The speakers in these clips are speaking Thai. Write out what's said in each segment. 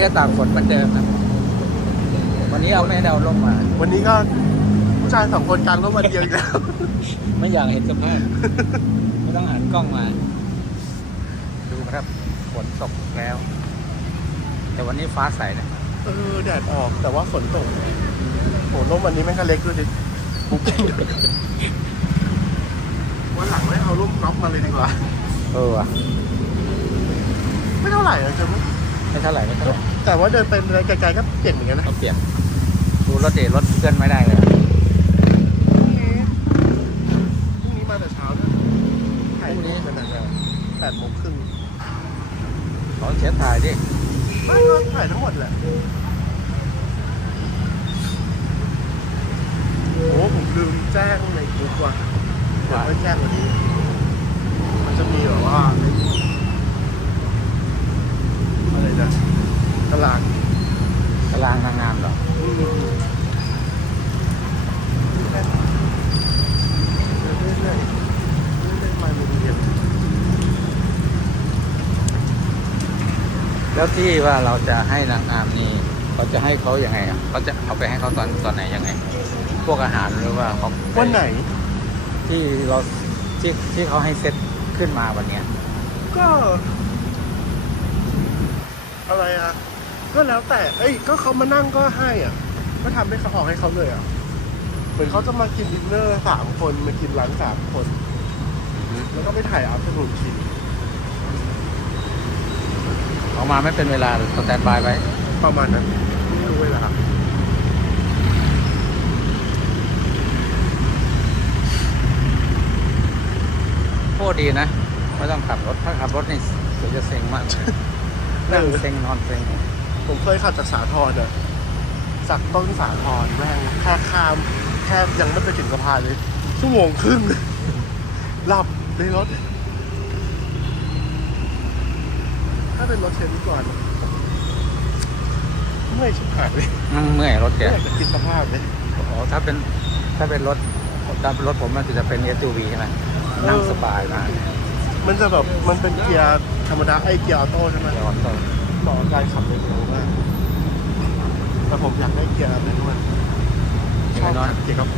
นี้ก็ตากฝนเหมือนเดิมนะวันนี้เอาไม่ได้เอาร่มมา วันนี้ก็ผู้ชายสองคนกลางร่มวันเดียวอีกแล้ว ไม่อยากเห็นสภาพไม่ต้องหันกล้องมา ดูครับฝนตกแล้ว แต่วันนี้ฟ้าใสนะเออแดดออกแต่ว่าฝนตกโหร่มวันนี้แม่งก็เล็กด้วยดิบุ๊กกิ้งวันหลังไม่เอาร่มก๊อฟมาเลยดีกว่า เออว่ะไม่เท่าไหร่นะจ๊ะมั้ยไม่เท่าไหร่ไม่เท่าไหร่ แต่ว่าเดินไปไกลๆก็เปลี่ยนเหมือนกันนะเขาเปลี่ยนดูรถเดรถเคลื่อนไม่ได้เลยพรุ่งนี้พรุ่งนี้มาแต่เช้าด้วยถ่ายรูปกันแต่แปดโมงครึ่งขอเช็ดถ่ายดิไม่ก็ถ่ายทั้งหมดแหละโอ้โหผมลืมแจ้งในกลุ่มว่ะเดี๋ยวไม่แจ้งวันนี้ มันจะมีแบบว่าอะไรนะต ลาดตารางนางงามเหรออืมเรื่อยๆเรื่อยๆเรื่อยๆมาเรียนแล้วที่ว่าเราจะให้นางงามนี่เขาจะให้เขายังไงอะเขาจะเอาไปให้เขาตอนตอนไหนยังไง พวกอาหารหรือว่าเขาวันไหน ที่เราที่ที่เขาให้เซตขึ้นมาวันเนี้ยก็ อะไรอะ ก็แล้วแต่ เอ้ย ก็เขามานั่งก็ให้อะ ก็ทำให้เขาออกให้เขาเลยอะ เหมือนเขาจะมากินดินเนอร์สามคน มากินร้านสามคน แล้วก็ไปถ่ายอัพสนุนชินออกมาไม่เป็นเวลาสแตนบายไว้ ประมาณนั้น ไม่รู้เวลาโคตรดีนะ ไม่ต้องขับรถ ถ้าขับรถนี่เดี๋ยวจะเซ็งมากนั่งเซ็งนอนเซ็ง ผมเคยขับจากสาทรอะจากต้นสาทรแม่งแค่ข้ามแค่ยังไม่ไปถึงสะพานเลยชั่วโมงครึ่งหลับในรถ ถ้าเป็นรถเชนก่อนเมื่อยชิบหายเลยนั่งเมื่อยรถแกไม่อยากจะคิดสภาพเลยอ๋อถ้าเป็นถ้าเป็นรถถ้าเป็นรถผมมันจะเป็น SUV ใช่ไหมนั่งสบายมากมันจะแบบมันเป็นเกียร์ธรรมดาไอ้เกียร์ออโต้ใช่ไหมเดี๋ยวก่อนต่อ ต่อการขับเร็วมากแต่ผมอยากได้เกียร์แมนนวลชอบเกียร์ครับ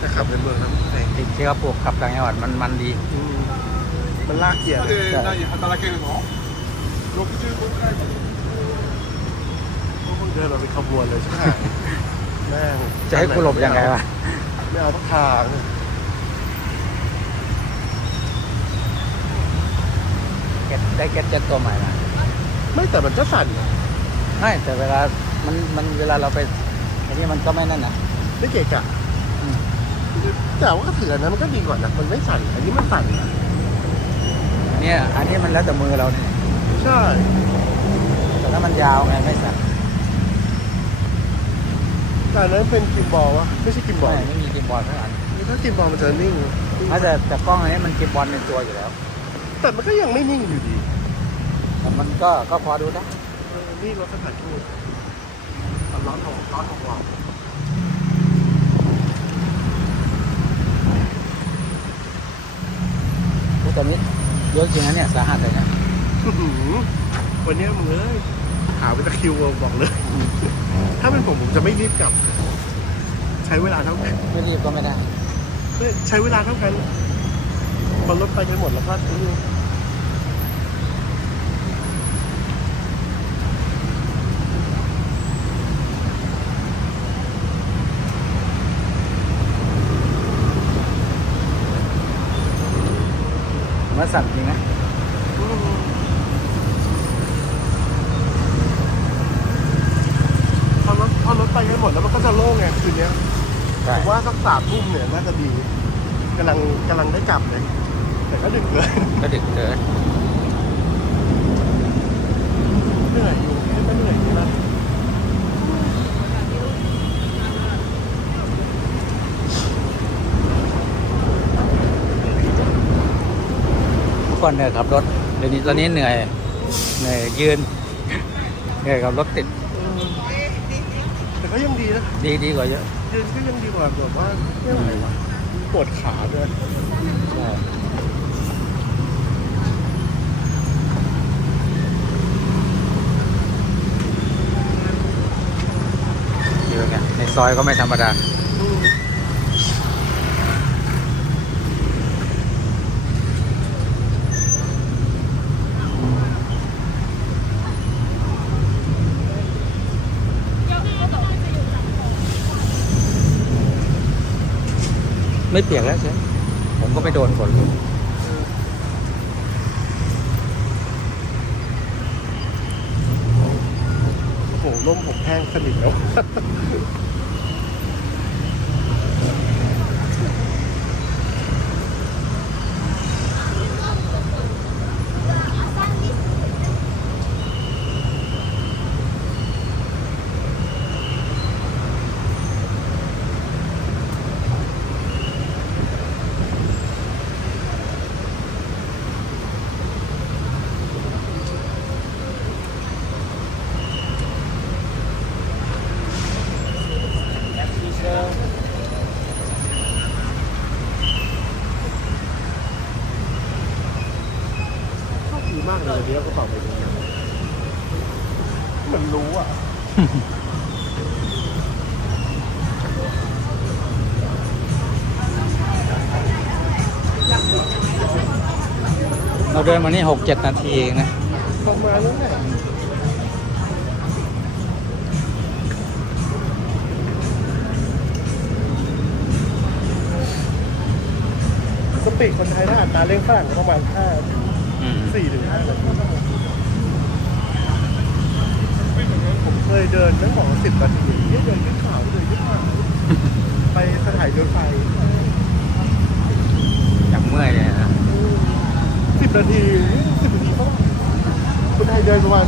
ถ้าขับในเมืองนะำแข็งติดเกียร์ปวกขับต่างจังหวัดมันมันดีมันลากเกียร์เดินเราเป็นขบวนเลยใช่ไหมแม่จะให้คุณหลบยังไงวะไม่เอาทุกทางได้แก๊สเจ็ตตัวใหม่มา ไม่แต่มันจะสั่นอะไม่แต่เวลา มัน มันเวลาเราไปอันนี้มันก็ไม่นั่นนะ ไม่เกะกะอืม แต่ว่าก็ถืออันนั้นมันก็ดีกว่านะมันไม่สั่นอันนี้มันสั่นอะอันเนี้ยอันนี้มันแล้วแต่มือเราเนี่ย ใช่ แต่ถ้ามันยาวไงไม่สั่นแต่อันนั้นเป็นกิมบอลวะไม่ใช่กิมบอไม่ลไม่มีกิมบอลทั้งอันถ้ากิมบอลมันจะนิ่งถ้าแต่แต่กล้องอันนี้มันกิมบอลเป็นตัวอยู่แล้ว แต่มันก็ยังไม่นิ่งอยู่ดี แต่มันก็ก็พอดูได้เออนี่รถสถานทูตเอาร้อนหกร้อนหกหลอกพูดตอนนี้เยอะจริงนะเนี่ยสาหัสเลยนะอื้อหือวันเนี้ยมึงเอ้ยหาเป็นตะคริวบอกเลย ถ้าเป็นผมผมจะไม่รีบกลับ ใช้เวลาเท่ากันไม่รีบก็ไม่ได้ เฮ้ยใช้เวลาเท่ากันพอรถไปกันหมดแล้วก็ อื้อผมว่าสั่นจริงนะพอรถพอรถไปกันหมดแล้วมันก็จะโล่งไงคืนเนี้ยใช่ผมว่าสักสามทุ่มเนี่ยน่าจะดีกำลังกำลังได้กลับเลย แต่ก็ดึกเกินก็ดึกเกินเหนื่อยอยู่ไม่เหนื่อยใช่ไหม ก่อนเนี่ยขับรถเดี๋ยวนี้ตอนนี้เหนื่อยเหนื่อยยืนเหนื่อยขับรถติดแต่ก็ยังดีนะดีดีกว่าเยอะยืนก็ยังดีกว่าแบบว่าเนี่าอะไรวะปวดขาด้วยใช่เยอะไงในซอยก็ไม่ธรรมดา ไม่เปียกแล้วใช่ผมก็ไปโดนฝนโอ้โหร่มผมแห้งสนิทแล้ว มากเลยวันนี้เอากระเป๋าไปดูเหมือนรู้อะ เราเดินมานี่หกเจ็ดนาทีเองนะ ประมาณนั้นแหละสปีดคนไทยถ้าอัตราเร่งฝรั่งก็ประมาณห้าอืม สี่ถึงห้านาทีผมเคยเดินนั่งบอกสิบนาทีเนี่ยเดินขึ้นเขาเลยขึ้นเขาไปสถานีรถไฟจับเมื่อยเลยนะสิบนาทีสิบนาทีเท่าไหร่คนไทยเดินประมาณ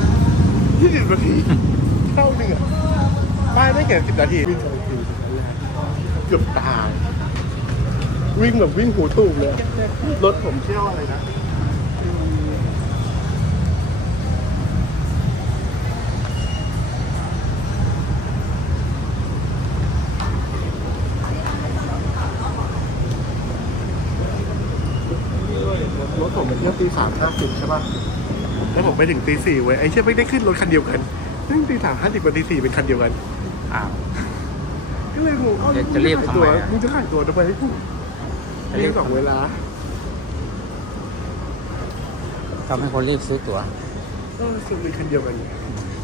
ยี่สิบนาทีเท่าหนึ่งอะป้ายไม่เกินสิบนาทีวิ่งไปทีเกือบตายวิ่งแบบวิ่งหูตูบเลยรถผมเชี่ยวอะไรนะ ตีสามห้าสิบใช่ป่ะแล้วผมไปถึงตีสี่เว้ยไอ้เชี่ยไม่ได้ขึ้นรถคันเดียวกันซึ่งตีสามห้าสิบกับตีสี่เป็นคันเดียวกัน อ้าว ก็เลยงงเอ้าเดี๋ยวจะรีบทำไมอะ มึงจะขายตัวทำไมจะรีรีบบสองเวลา ทำให้คนรีบซื้อตั๋วก็ซื้อเป็นคันเดียวกัน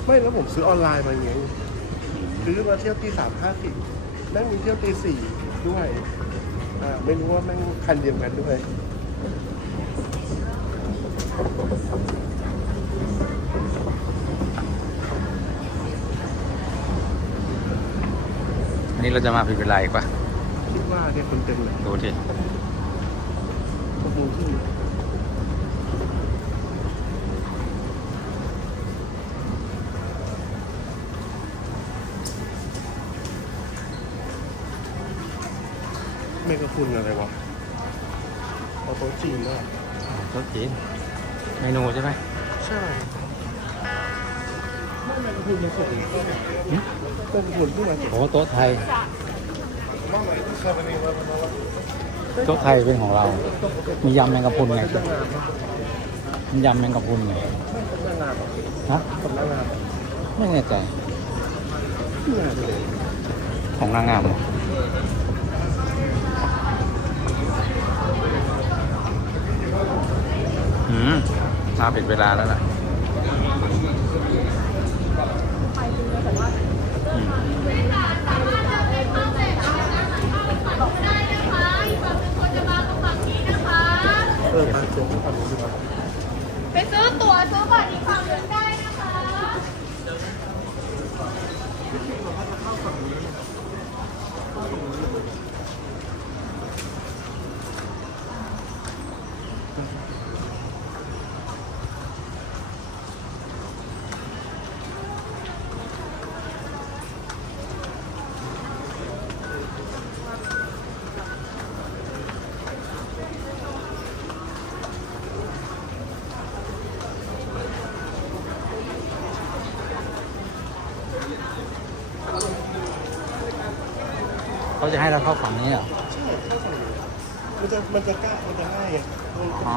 ไม่แล้วผมซื้อออนไลน์มาไงซื้อมาเที่ยวตีสามห้าสิบนั่งมีเที่ยวตีสี่ด้วยอ่าไม่รู้ว่าแม่งคันเดียวกันด้วย อันนี้เราจะมาผิดเวลาอีกปะคิดว่าเนี่ยคนเต็มเลยดูดิขบวนที่เมกะพุนอะไรวะเอาโต๊ะจีนด้วยโต๊ะจีน เมนูใช่ไหมใช่ไม่เมกะพุนมันสดอีกเมกะพุนที่มาเก็บโอ้โต๊ะไทย โต๊ะไทยเป็นของเรา มียำแมงกะพรุนไงตั้งนานปะมียำแมงกะพรุนไงตั้งนานปะฮะสำนักงานปะไม่แน่ใจเหนื่อยเลยของนางงามเหรอ อืมมาผิดเวลาแล้วล่ะไปซื้อตั๋วซื้อบัตรอีกฝั่งหนึ่งได้นะคะาจะให้เราเข้าฝั่งนี้เหรอใช่เข้าฝั่งนี้มันจะมันจะกล้ามันจะง่ายอะอ๋อ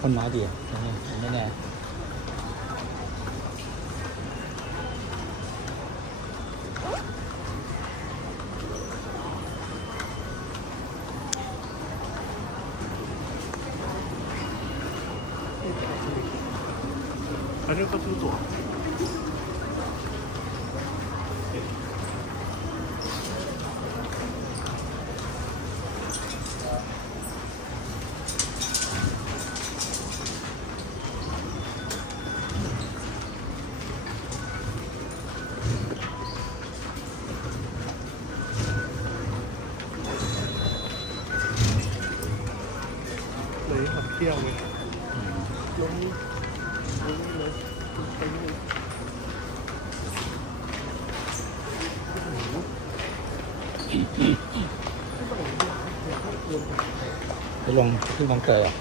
คนน้อยดีอะ Рюкоплюто. ไปลงขึ้นบางเกยอะ